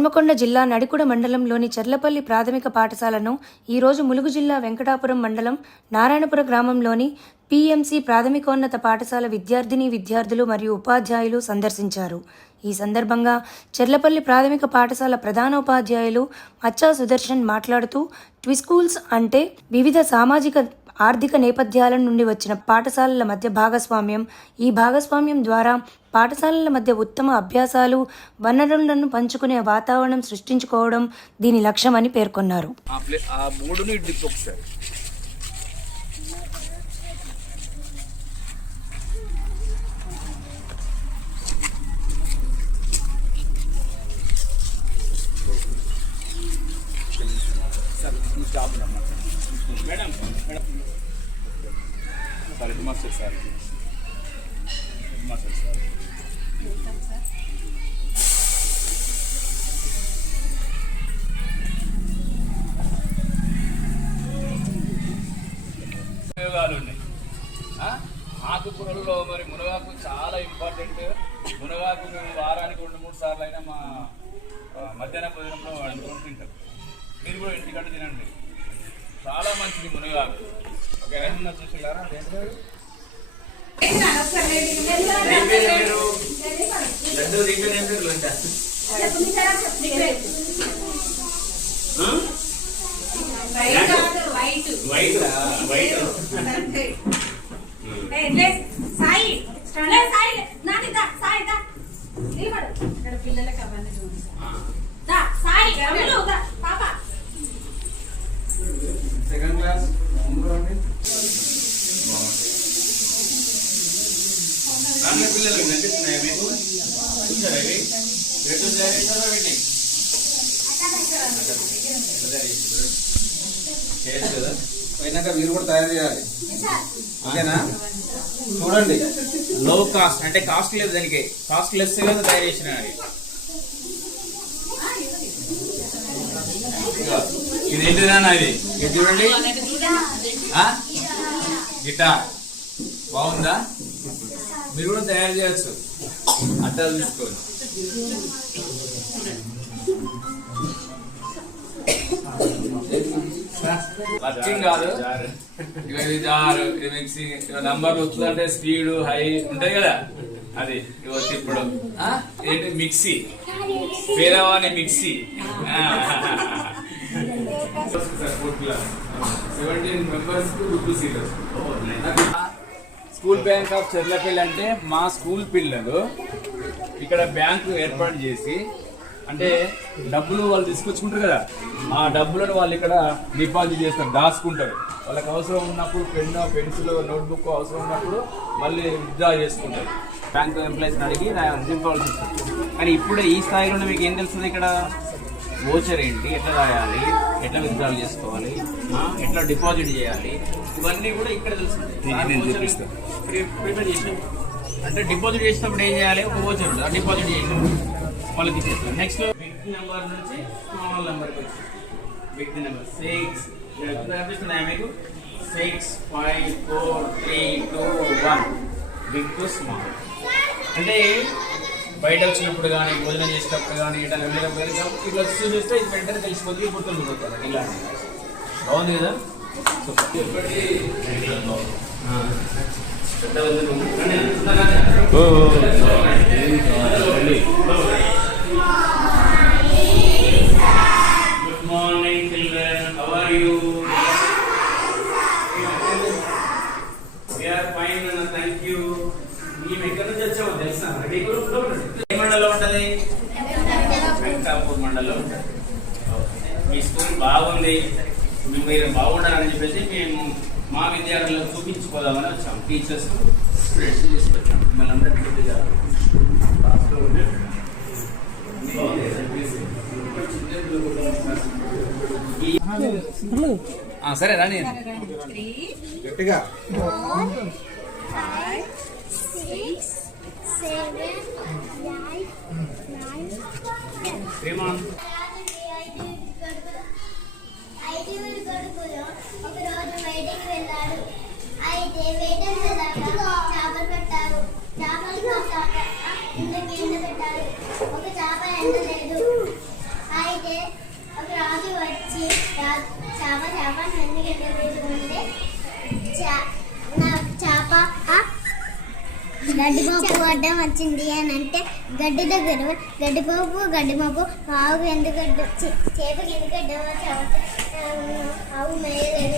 హన్మకొండ జిల్లా నడికుడ మండలంలోని చెర్లపల్లి ప్రాథమిక పాఠశాలను ఈరోజు ములుగు జిల్లా వెంకటాపురం మండలం నారాయణపుర గ్రామంలోని పిఎంసి ప్రాథమికోన్నత పాఠశాల విద్యార్థిని విద్యార్థులు మరియు ఉపాధ్యాయులు సందర్శించారు. ఈ సందర్భంగా చెర్లపల్లి ప్రాథమిక పాఠశాల ప్రధానోపాధ్యాయులు మచ్చా సుదర్శన్ మాట్లాడుతూ ట్విస్కూల్స్ అంటే వివిధ సామాజిక ఆర్థిక నేపథ్యాల నుండి వచ్చిన పాఠశాలల మధ్య భాగస్వామ్యం. ఈ భాగస్వామ్యం ద్వారా పాఠశాలల మధ్య ఉత్తమ అభ్యాసాలు వనరులను పంచుకునే వాతావరణం సృష్టించుకోవడం దీని లక్ష్యమని పేర్కొన్నారు ఆ ప్లే ఆ మూడుని డిప్ ఒకసారి సార్ ఈ స్టాప్ అమ్మా madam madam sir master sir. ఇది మాస్టర్ సార్. ఉపయోగాలు ఉన్నాయి. ఆకుకూరల్లో మరి మునగాకు చాలా ఇంపార్టెంట్ మునగాకు మేము వారానికి రెండు మూడు సార్లు అయినా మా మధ్యాహ్న భోజనంలో వండుకొని తింటాం. మీరు కూడా ఇంటికంటే తినండి. చాలా మంచిది మునగాకు ఓకేనా చూసిల్లారా లడ్డు పేరు లడ్డా? వైట్ వైట్ సాయి సాయి నాని దా సాయి దా నిలబడు ఇక్కడ పిల్లలకి అవన్నీ చూడు దా సాయి అమ్ములు దా రాన్న పిల్లలు కనిపిస్తున్నాయా మీకు? చూసారా ఇవి? రెండు తయారు చేశారా వీటిని? చేయొచ్చు కదా పోయినాక మీరు కూడా తయారు చేయాలి. ఓకేనా? చూడండి. లో కాస్ట్ అంటే కాస్ట్ లేదు దానికి. కాస్ట్ లెస్ కదా తయారు చేసిన ఇది ఏంటిది నాన్న ఇది? ఇది చూడండి? గిటార్. బాగుందా? మీరు కూడా తయారు చేయొచ్చు. అట్టాలు వర్కింగ్ కాదు. ఇక ఇది జారు ఇది మిక్సింగ్ నంబర్ వస్తుందంటే స్పీడ్ హై ఉంటాయి కదా. అది ఇగో ఇప్పుడు? ఏంటి? మిక్సీ. పేదవాని mixie. Seventeen members two seaters school bank of Cherlapalli అంటే మా స్కూల్ పిల్లలు ఇక్కడ బ్యాంకు ఏర్పాటు చేసి అంటే డబ్బులు వాళ్ళు తీసుకొచ్చుకుంటారు కదా ఆ డబ్బులను వాళ్ళు ఇక్కడ డిపాజిట్ చేస్తారు దాచుకుంటారు. వాళ్ళకి అవసరం ఉన్నప్పుడు పెన్ పెన్సిల్ నోట్బుక్ అవసరం ఉన్నప్పుడు మళ్ళీ విత్డ్రా చేసుకుంటారు. బ్యాంక్ ఎంప్లాయీస్ అడిగి దింపవలసి వస్తుంది. కానీ ఇప్పుడు ఈ స్థాయిలో మీకు ఏం తెలుస్తుంది ఇక్కడ? ఓచర్ ఏంటి? ఎట్లా రాయాలి? ఎట్లా విత్డ్రాల్ చేసుకోవాలి? ఎట్లా డిపాజిట్ చేయాలి? ఇవన్నీ కూడా ఇక్కడ తెలుస్తుంది అంటే డిపాజిట్ చేసినప్పుడు ఏం చేయాలి? ఒక ఓచర్ ఉంటుంది. ఆ డిపాజిట్ చేసి వాళ్ళకి ఇచ్చేస్తాం. నెక్స్ట్ బిగ్ నెంబర్ నుంచి స్మాల్ నెంబర్కి వచ్చి బిగ్ నెంబర్ సిక్స్ కనిపిస్తున్నాయా మీకు? Six five four three two one big to small అంటే బయట వచ్చినప్పుడు కానీ భోజనం చేసినప్పుడు కానీ ఇట్లా వెళ్ళినప్పుడు కానీ ఇట్లా చూస్తే ఇది వెంటనే తెలిసిపోతుంది గుర్తుండిపోతుంది ఇలా బాగుంది కదా good morning children how are you We are fine and thank you. మేము ఎక్కడి నుంచి వచ్చామో తెలుసా? రెడీ గ్రూప్లో. ఏ మండలం ఉంటది? వెంకటాపూర్ మండలం ఉంటది. మీ స్కూల్ బాగుంది. మీరు బాగుండాలని చెప్పేసి మేము మా విద్యార్థులకు చూపించుకోదామని వచ్చాం. టీచర్స్ స్టూడెంట్స్ తీసుకొచ్చాం. మిమ్మల్ని అందరికీ కొద్దిగా క్లాస్లో ఉండే. ఆ, సరే రాని గట్టిగా. శ్రీమాన్ ఐదుగురు కొడుకులు ఒకరోజు బయటికి వెళ్ళాడు అయితే వేటలు చేపలు పెట్టారు చేపలు పట్టాక పెట్టారు ఒక చేప ఎండలేదు గడ్డిపప్పు అడ్డం వచ్చింది అని అంటే గడ్డి దగ్గర పోయి, గడ్డిపప్పు గడ్డిపప్పు పావుకు ఎందుకు చేపకి ఎందుకు అడ్డం వచ్చి ఆవు మేయలేదు